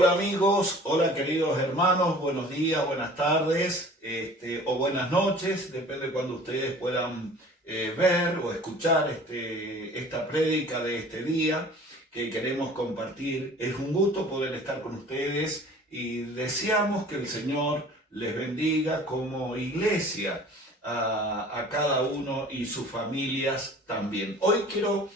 Hola amigos, hola queridos hermanos, buenos días, buenas tardes o buenas noches, depende de cuando ustedes puedan ver o escuchar esta prédica de este día que queremos compartir. Es un gusto poder estar con ustedes y deseamos que el Señor les bendiga como iglesia a cada uno y sus familias también. Hoy quiero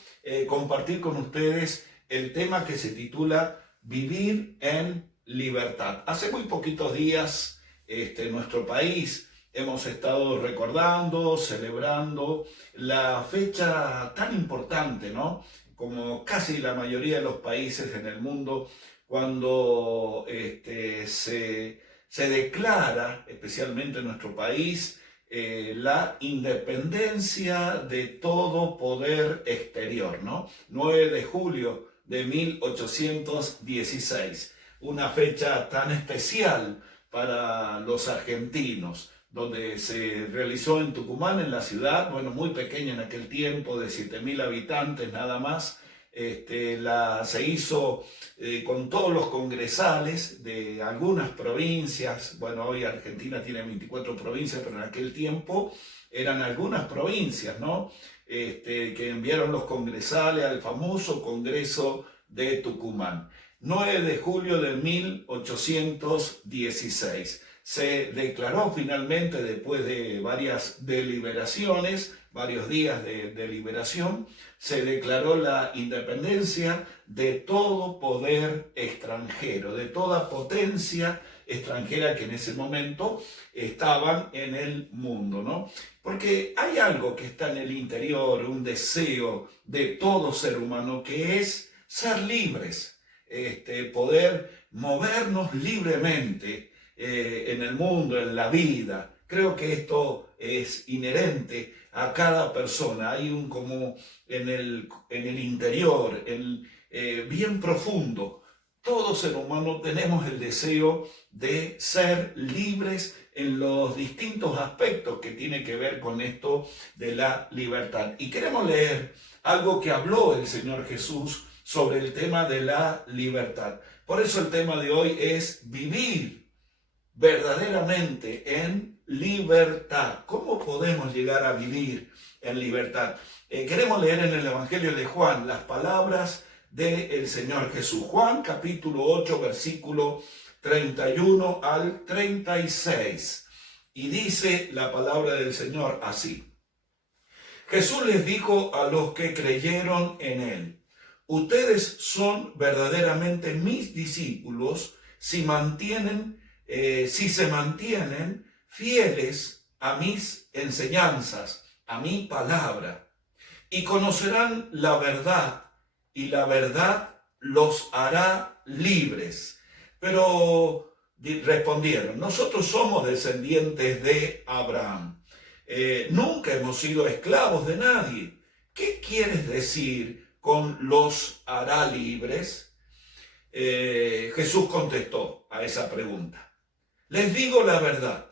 compartir con ustedes el tema que se titula Vivir en libertad. Hace muy poquitos días en nuestro país hemos estado recordando, celebrando la fecha tan importante, ¿no? Como casi la mayoría de los países en el mundo, cuando se declara, especialmente en nuestro país, la independencia de todo poder exterior, ¿no? 9 de julio de 1816, una fecha tan especial para los argentinos, donde se realizó en Tucumán, en la ciudad, bueno, muy pequeña en aquel tiempo, de 7.000 habitantes nada más. Se hizo con todos los congresales de algunas provincias. Bueno, hoy Argentina tiene 24 provincias, pero en aquel tiempo eran algunas provincias, ¿no? Que enviaron los congresales al famoso Congreso de Tucumán. 9 de julio de 1816. Se declaró finalmente, después de varias deliberaciones, varios días de deliberación, se declaró la independencia de todo poder extranjero, de toda potencia extranjera que en ese momento estaban en el mundo, ¿no? Porque hay algo que está en el interior, un deseo de todo ser humano, que es ser libres, poder movernos libremente en el mundo, en la vida. Creo que esto es inherente a cada persona. Hay como en el interior, bien profundo. Todo ser humano tenemos el deseo de ser libres en los distintos aspectos que tiene que ver con esto de la libertad. Y queremos leer algo que habló el Señor Jesús sobre el tema de la libertad. Por eso el tema de hoy es vivir verdaderamente en libertad. ¿Cómo podemos llegar a vivir en libertad? Queremos leer en el Evangelio de Juan las palabras del Señor Jesús. Juan capítulo 8, versículo 31 al 36. Y dice la palabra del Señor así. Jesús les dijo a los que creyeron en él: ustedes son verdaderamente mis discípulos si se mantienen fieles a mis enseñanzas, a mi palabra, y conocerán la verdad, y la verdad los hará libres. Pero respondieron: nosotros somos descendientes de Abraham. Nunca hemos sido esclavos de nadie. ¿Qué quieres decir con los hará libres? Jesús contestó a esa pregunta. Les digo la verdad,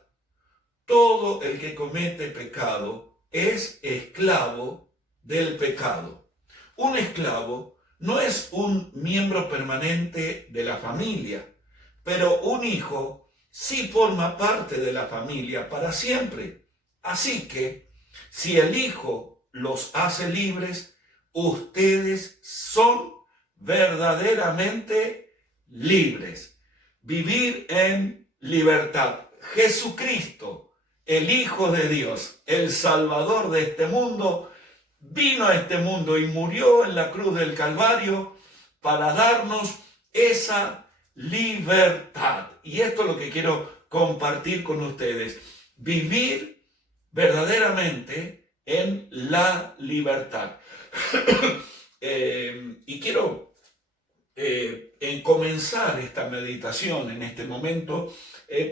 todo el que comete pecado es esclavo del pecado. Un esclavo no es un miembro permanente de la familia, pero un hijo sí forma parte de la familia para siempre. Así que, si el Hijo los hace libres, ustedes son verdaderamente libres. Vivir en libertad. Jesucristo, el Hijo de Dios, el Salvador de este mundo, vino a este mundo y murió en la cruz del Calvario para darnos esa libertad. Y esto es lo que quiero compartir con ustedes. Vivir verdaderamente en la libertad. Y quiero comenzar esta meditación en este momento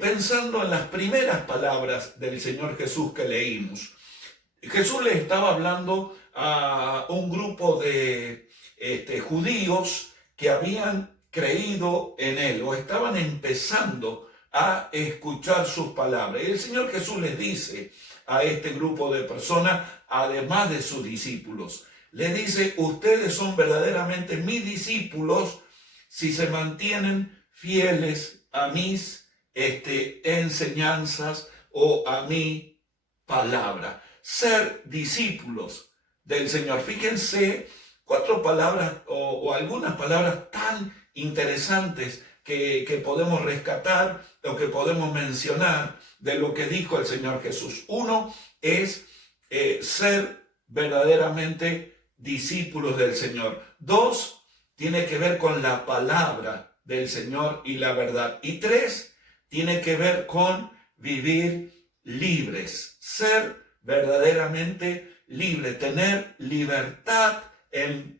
pensando en las primeras palabras del Señor Jesús que leímos. Jesús le estaba hablando a un grupo de judíos que habían creído en él o estaban empezando a escuchar sus palabras. Y el Señor Jesús les dice a este grupo de personas, además de sus discípulos, les dice: ustedes son verdaderamente mis discípulos si se mantienen fieles a mis enseñanzas o a mi palabra. Ser discípulos del Señor. Fíjense 4 palabras o algunas palabras tan interesantes que podemos rescatar o que podemos mencionar de lo que dijo el Señor Jesús. Uno es ser verdaderamente discípulos del Señor. 2, tiene que ver con la palabra del Señor y la verdad. Y 3, tiene que ver con vivir libres, ser verdaderamente libre, tener libertad en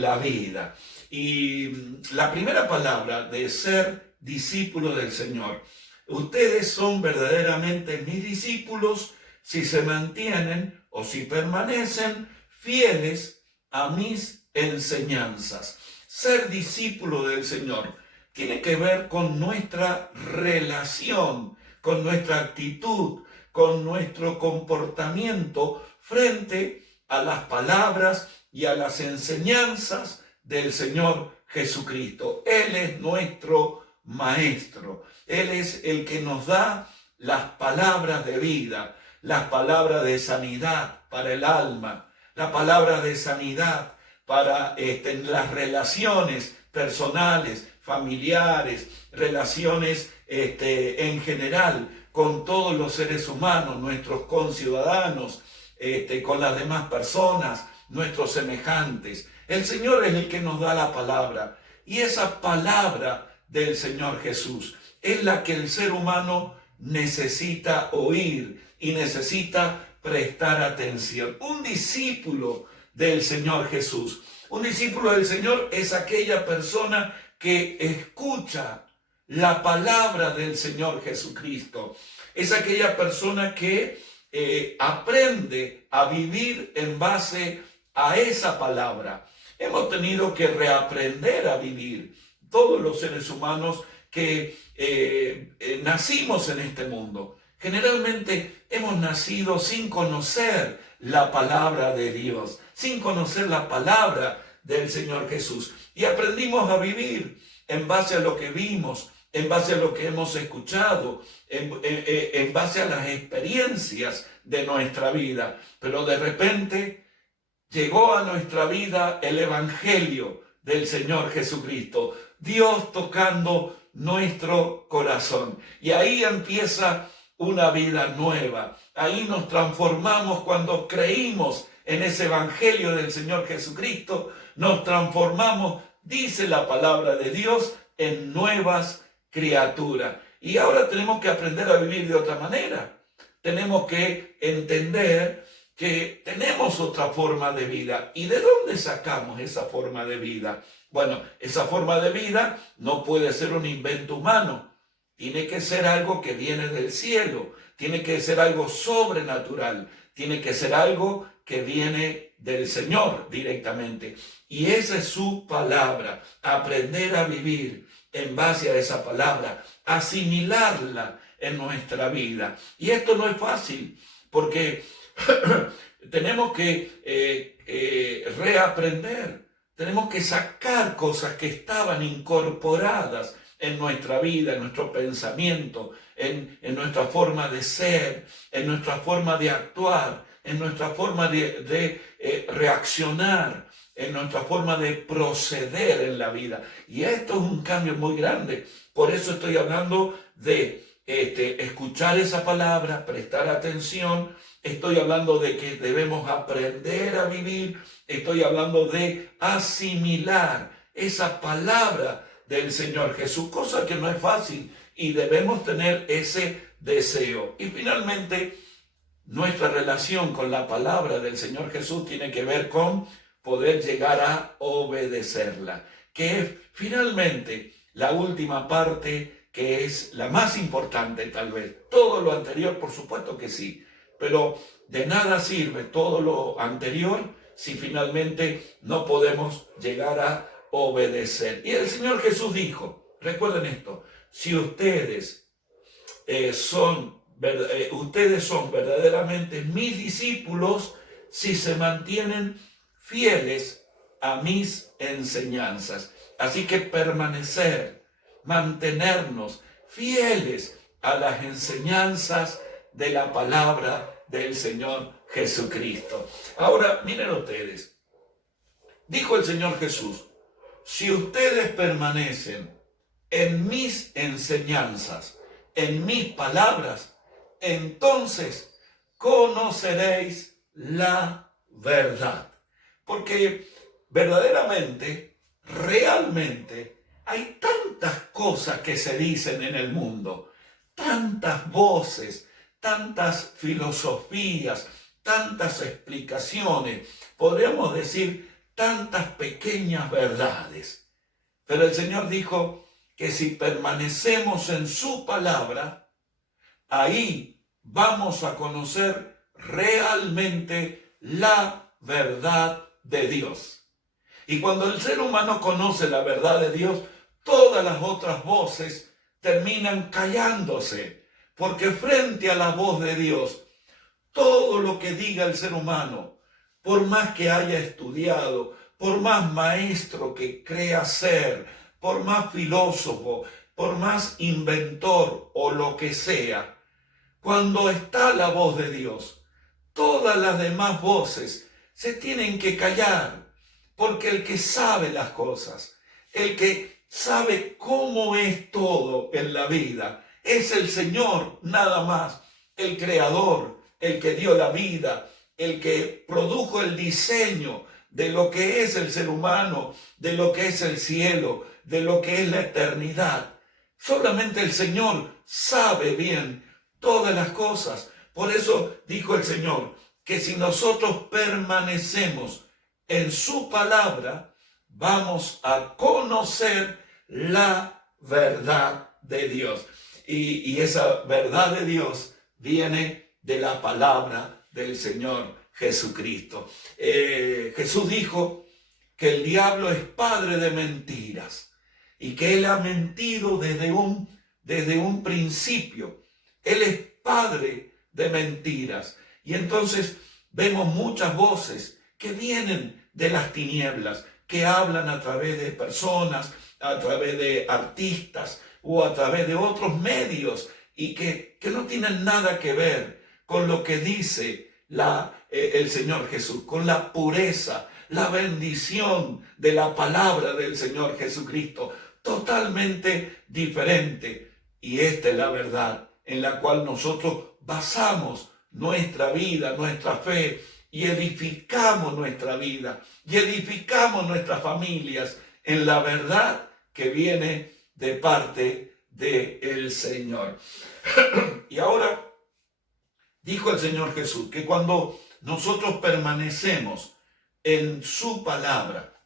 la vida. Y la primera palabra de ser discípulo del Señor: ustedes son verdaderamente mis discípulos si se mantienen o si permanecen fieles a mis enseñanzas. Ser discípulo del Señor tiene que ver con nuestra relación, con nuestra actitud, con nuestro comportamiento frente a las palabras y a las enseñanzas del Señor Jesucristo. Él es nuestro maestro. Él es el que nos da las palabras de vida, las palabras de sanidad para el alma, la palabra de sanidad para las relaciones personales, familiares, relaciones en general con todos los seres humanos, nuestros conciudadanos, con las demás personas, nuestros semejantes. El Señor es el que nos da la palabra, y esa palabra del Señor Jesús es la que el ser humano necesita oír y necesita prestar atención. Un discípulo del Señor Jesús, un discípulo del Señor es aquella persona que escucha la palabra del Señor Jesucristo. Es aquella persona que aprende a vivir en base a esa palabra. Hemos tenido que reaprender a vivir, todos los seres humanos que nacimos en este mundo. Generalmente hemos nacido sin conocer la palabra de Dios, sin conocer la palabra del Señor Jesús. Y aprendimos a vivir en base a lo que vimos, en base a lo que hemos escuchado, en base a las experiencias de nuestra vida. Pero de repente llegó a nuestra vida el Evangelio del Señor Jesucristo, Dios tocando nuestro corazón. Y ahí empieza una vida nueva. Ahí nos transformamos cuando creímos en ese Evangelio del Señor Jesucristo. Nos transformamos, dice la palabra de Dios, en nuevas criaturas. Y ahora tenemos que aprender a vivir de otra manera. Tenemos que entender que tenemos otra forma de vida. ¿Y de dónde sacamos esa forma de vida? Bueno, esa forma de vida no puede ser un invento humano. Tiene que ser algo que viene del cielo. Tiene que ser algo sobrenatural. Tiene que ser algo que viene del Señor directamente. Y esa es su palabra. Aprender a vivir en base a esa palabra. Asimilarla en nuestra vida. Y esto no es fácil, porque tenemos que reaprender. Tenemos que sacar cosas que estaban incorporadas en nuestra vida, en nuestro pensamiento, en nuestra forma de ser, en nuestra forma de actuar, en nuestra forma de reaccionar, en nuestra forma de proceder en la vida. Y esto es un cambio muy grande. Por eso estoy hablando de escuchar esa palabra, prestar atención. Estoy hablando de que debemos aprender a vivir. Estoy hablando de asimilar esa palabra del Señor Jesús, cosa que no es fácil, y debemos tener ese deseo. Y finalmente, nuestra relación con la palabra del Señor Jesús tiene que ver con poder llegar a obedecerla, que es finalmente la última parte, que es la más importante tal vez. Todo lo anterior, por supuesto que sí, pero de nada sirve todo lo anterior si finalmente no podemos llegar a obedecer. Y el Señor Jesús dijo, recuerden esto, si ustedes son verdaderamente mis discípulos si se mantienen fieles a mis enseñanzas. Así que permanecer mantenernos fieles a las enseñanzas de la palabra del Señor Jesucristo. Ahora, miren ustedes, dijo el Señor Jesús, si ustedes permanecen en mis enseñanzas, en mis palabras, entonces conoceréis la verdad. Porque verdaderamente, realmente, hay tantas cosas que se dicen en el mundo, tantas voces, tantas filosofías, tantas explicaciones, podríamos decir tantas pequeñas verdades. Pero el Señor dijo que si permanecemos en su palabra, ahí vamos a conocer realmente la verdad de Dios. Y cuando el ser humano conoce la verdad de Dios, todas las otras voces terminan callándose, porque frente a la voz de Dios, todo lo que diga el ser humano, por más que haya estudiado, por más maestro que crea ser, por más filósofo, por más inventor o lo que sea, cuando está la voz de Dios, todas las demás voces se tienen que callar, porque el que sabe las cosas, el que sabe cómo es todo en la vida, es el Señor nada más, el Creador, el que dio la vida, el que produjo el diseño de lo que es el ser humano, de lo que es el cielo, de lo que es la eternidad. Solamente el Señor sabe bien todas las cosas. Por eso dijo el Señor que si nosotros permanecemos en su palabra, vamos a conocer la verdad de Dios. Y esa verdad de Dios viene de la palabra del Señor Jesucristo. Jesús dijo que el diablo es padre de mentiras y que él ha mentido desde un principio. Él es padre de mentiras. Y entonces vemos muchas voces que vienen de las tinieblas, que hablan a través de personas, a través de artistas o a través de otros medios y que no tienen nada que ver con lo que dice el Señor Jesús, con la pureza, la bendición de la palabra del Señor Jesucristo, totalmente diferente. Y esta es la verdad en la cual nosotros basamos nuestra vida, nuestra fe, y edificamos nuestra vida, y edificamos nuestras familias en la verdad que viene de parte del Señor. Y ahora dijo el Señor Jesús que cuando nosotros permanecemos en su palabra,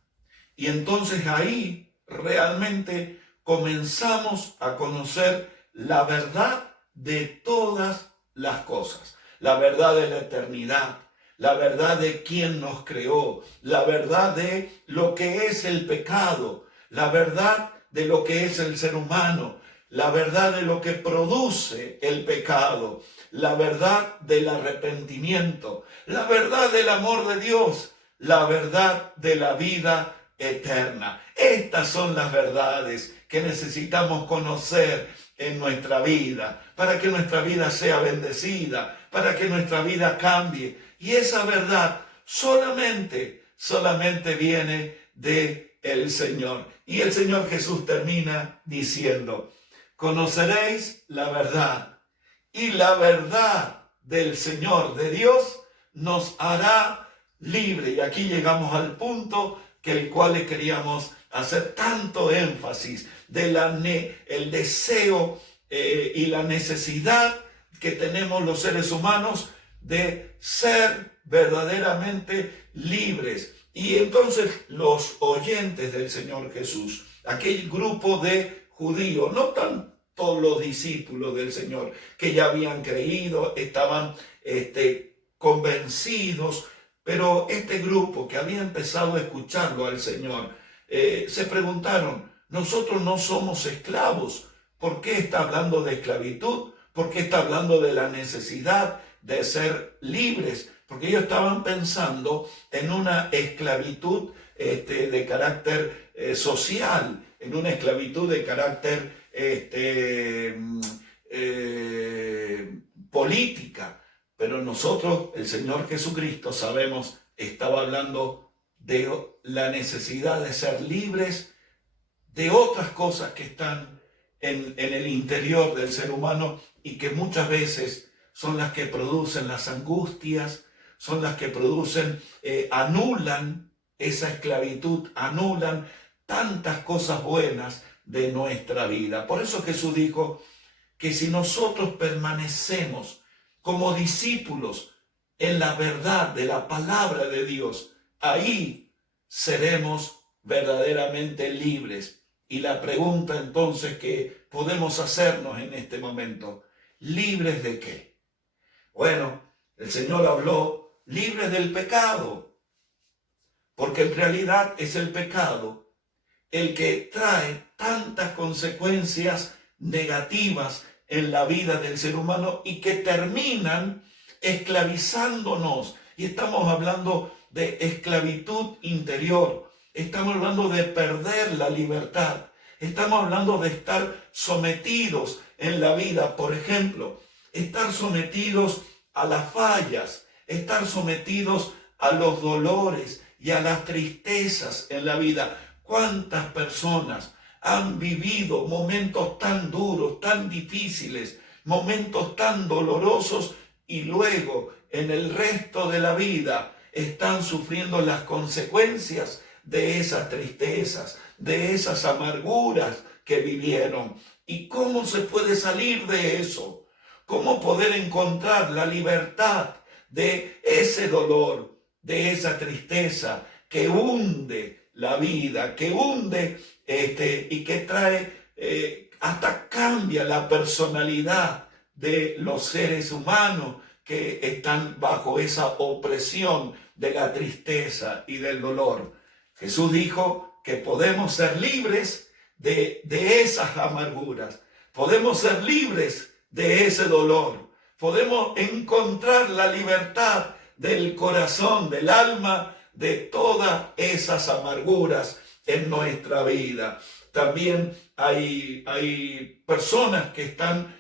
y entonces ahí realmente comenzamos a conocer la verdad de todas las cosas, la verdad de la eternidad, la verdad de quién nos creó, la verdad de lo que es el pecado, la verdad de lo que es el ser humano, la verdad de lo que produce el pecado, la verdad del arrepentimiento, la verdad del amor de Dios, la verdad de la vida eterna. Estas son las verdades que necesitamos conocer en nuestra vida, para que nuestra vida sea bendecida, para que nuestra vida cambie. Y esa verdad solamente viene del Señor. Y el Señor Jesús termina diciendo, conoceréis la verdad, y la verdad del Señor, de Dios, nos hará libre. Y aquí llegamos al punto que el cual le queríamos hacer tanto énfasis, el deseo y la necesidad que tenemos los seres humanos de ser verdaderamente libres. Y entonces los oyentes del Señor Jesús, aquel grupo de judíos, no tanto los discípulos del Señor que ya habían creído, estaban convencidos, pero este grupo que había empezado a escucharlo al Señor, se preguntaron, nosotros no somos esclavos, ¿por qué está hablando de esclavitud? ¿Por qué está hablando de la necesidad de ser libres? Porque ellos estaban pensando en una esclavitud de carácter social, en una esclavitud de carácter política. Pero nosotros, el Señor Jesucristo, sabemos, estaba hablando de la necesidad de ser libres de otras cosas que están en el interior del ser humano y que muchas veces son las que producen las angustias, son las que producen, anulan esa esclavitud, anulan tantas cosas buenas de nuestra vida. Por eso Jesús dijo que si nosotros permanecemos como discípulos en la verdad de la palabra de Dios, ahí seremos verdaderamente libres. Y la pregunta entonces que podemos hacernos en este momento, ¿libres de qué? Bueno, el Señor habló, libres del pecado, porque en realidad es el pecado el que trae tantas consecuencias negativas en la vida del ser humano y que terminan esclavizándonos. Y estamos hablando de esclavitud interior, estamos hablando de perder la libertad, estamos hablando de estar sometidos en la vida, por ejemplo, estar sometidos a las fallas, estar sometidos a los dolores y a las tristezas en la vida. ¿Cuántas personas han vivido momentos tan duros, tan difíciles, momentos tan dolorosos y luego en el resto de la vida están sufriendo las consecuencias de esas tristezas, de esas amarguras que vivieron? ¿Y cómo se puede salir de eso? ¿Cómo poder encontrar la libertad de ese dolor, de esa tristeza que hunde la vida, que hunde y que trae, hasta cambia la personalidad de los seres humanos que están bajo esa opresión de la tristeza y del dolor? Jesús dijo que podemos ser libres de esas amarguras, podemos ser libres de ese dolor, podemos encontrar la libertad del corazón, del alma, de todas esas amarguras en nuestra vida. También hay personas que están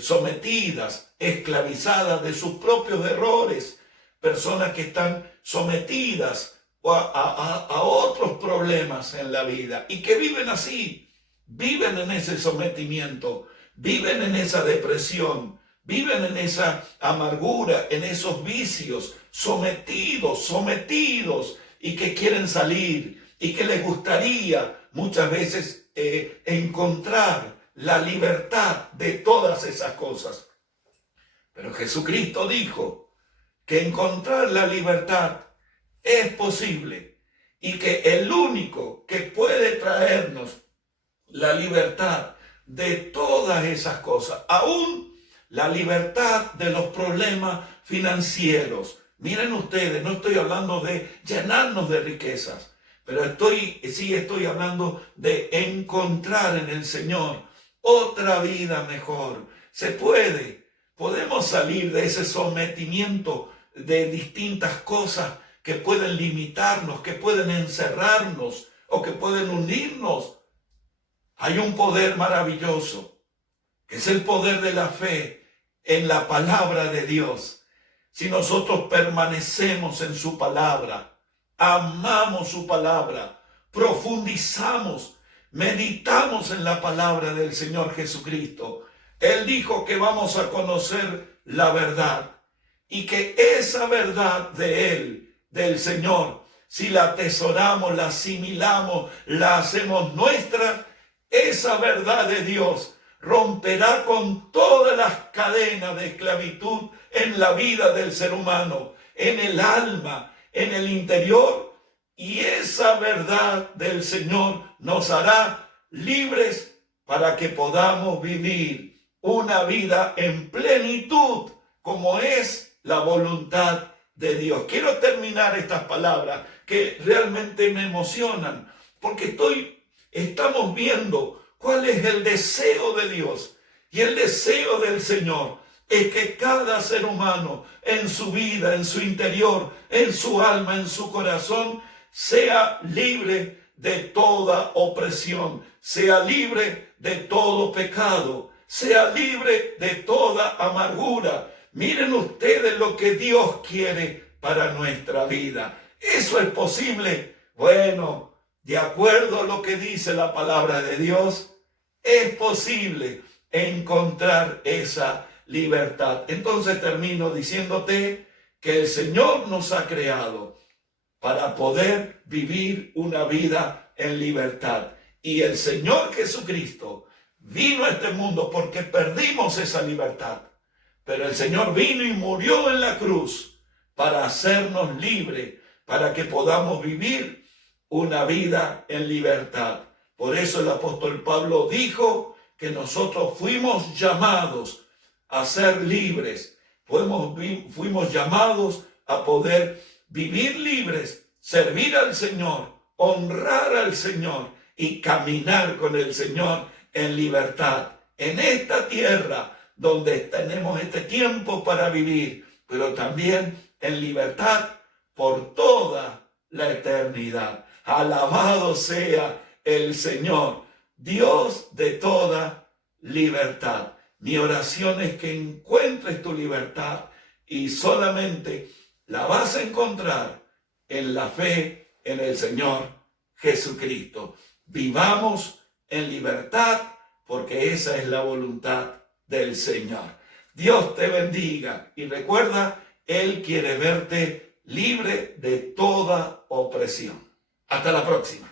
sometidas, esclavizadas de sus propios errores, personas que están sometidas a otros problemas en la vida y que viven así, viven en ese sometimiento, viven en esa depresión, viven en esa amargura, en esos vicios, sometidos y que quieren salir y que les gustaría muchas veces encontrar la libertad de todas esas cosas. Pero Jesucristo dijo que encontrar la libertad es posible y que el único que puede traernos la libertad de todas esas cosas, aún la libertad de los problemas financieros. Miren ustedes, no estoy hablando de llenarnos de riquezas, pero sí estoy hablando de encontrar en el Señor otra vida mejor. Se puede, podemos salir de ese sometimiento de distintas cosas que pueden limitarnos, que pueden encerrarnos o que pueden unirnos. Hay un poder maravilloso, que es el poder de la fe en la palabra de Dios. Si nosotros permanecemos en su palabra, amamos su palabra, profundizamos, meditamos en la palabra del Señor Jesucristo. Él dijo que vamos a conocer la verdad y que esa verdad de Él, del Señor, si la atesoramos, la asimilamos, la hacemos nuestra, esa verdad de Dios romperá con todas las cadenas de esclavitud en la vida del ser humano, en el alma, en el interior, y esa verdad del Señor nos hará libres para que podamos vivir una vida en plenitud, como es la voluntad de Dios. Quiero terminar estas palabras que realmente me emocionan, porque estamos viendo cuál es el deseo de Dios, y el deseo del Señor es que cada ser humano en su vida, en su interior, en su alma, en su corazón, sea libre de toda opresión, sea libre de todo pecado, sea libre de toda amargura. Miren ustedes lo que Dios quiere para nuestra vida. ¿Eso es posible? Bueno, de acuerdo a lo que dice la palabra de Dios, es posible encontrar esa libertad. Entonces termino diciéndote que el Señor nos ha creado para poder vivir una vida en libertad. Y el Señor Jesucristo vino a este mundo porque perdimos esa libertad. Pero el Señor vino y murió en la cruz para hacernos libres, para que podamos vivir una vida en libertad. Por eso el apóstol Pablo dijo que nosotros fuimos llamados a ser libres. Fuimos llamados a poder vivir libres, servir al Señor, honrar al Señor y caminar con el Señor en libertad. En esta tierra donde tenemos este tiempo para vivir, pero también en libertad por toda la eternidad. Alabado sea el Señor, Dios de toda libertad. Mi oración es que encuentres tu libertad y solamente la vas a encontrar en la fe en el Señor Jesucristo. Vivamos en libertad porque esa es la voluntad del Señor. Dios te bendiga y recuerda, Él quiere verte libre de toda opresión. Hasta la próxima.